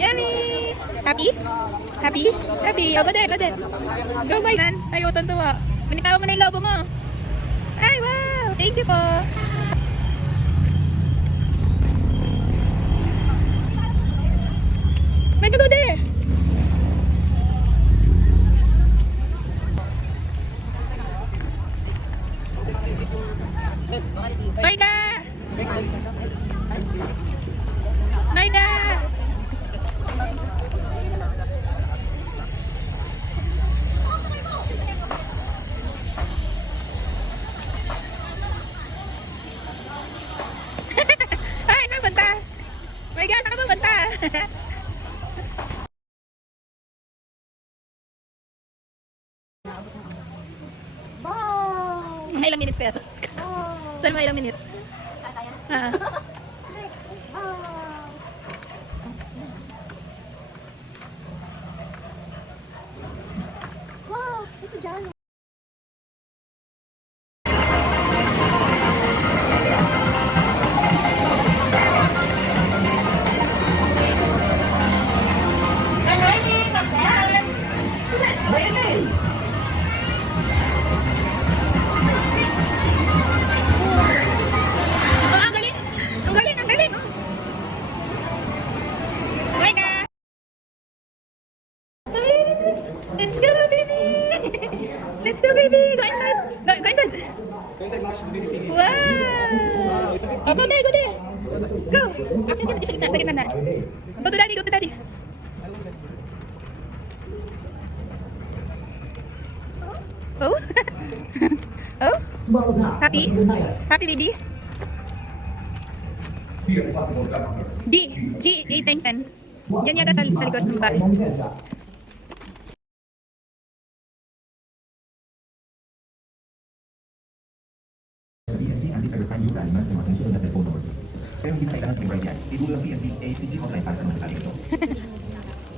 Yummy! Happy? Happy? Happy? Oh, go there, go there. Go, Marlan. Ay, tuwa. Binitawa mo na yung lobo mo. Ay, wow! Thank you po. May go there. Marga! Marga! Ay, saan punta? Marga, saan ka ba punta? Mga ilang minutes kaya? Saan mga ilang minutes? Wow, ito dyan. Oh, ang galing! Ang galing! Ang galing! Marga! Let's go, baby! Let's go, baby! Go inside! Go inside! Wow! Oh, go there, go there! Go! Akin din, sa gitna na. Go to daddy, go to daddy. Oh? Oh? Happy? Happy, baby? D. G. 8, 9, 10. Yan yata sa likod ng bahay.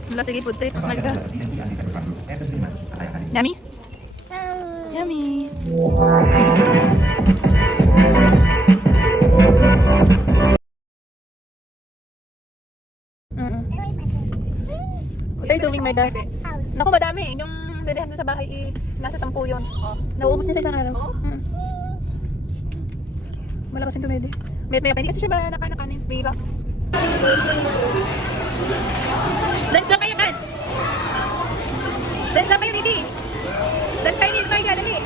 Wala, sige, food trip. Marga. Yummy? Yummy. What are you doing, Marga? Naku, madami. Yung dadahan doon sa bahay, nasa 10 yun. Nauubos niya sa isang araw. Wala kasing tumedi. May hindi kasi siya ba nakanin? May iba. Dance na kayo, dance! Dance na kayo, baby! Dance kayo dito, Marga, dali!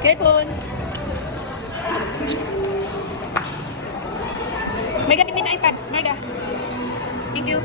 Careful! Marga, give me the iPad. Marga. Thank you.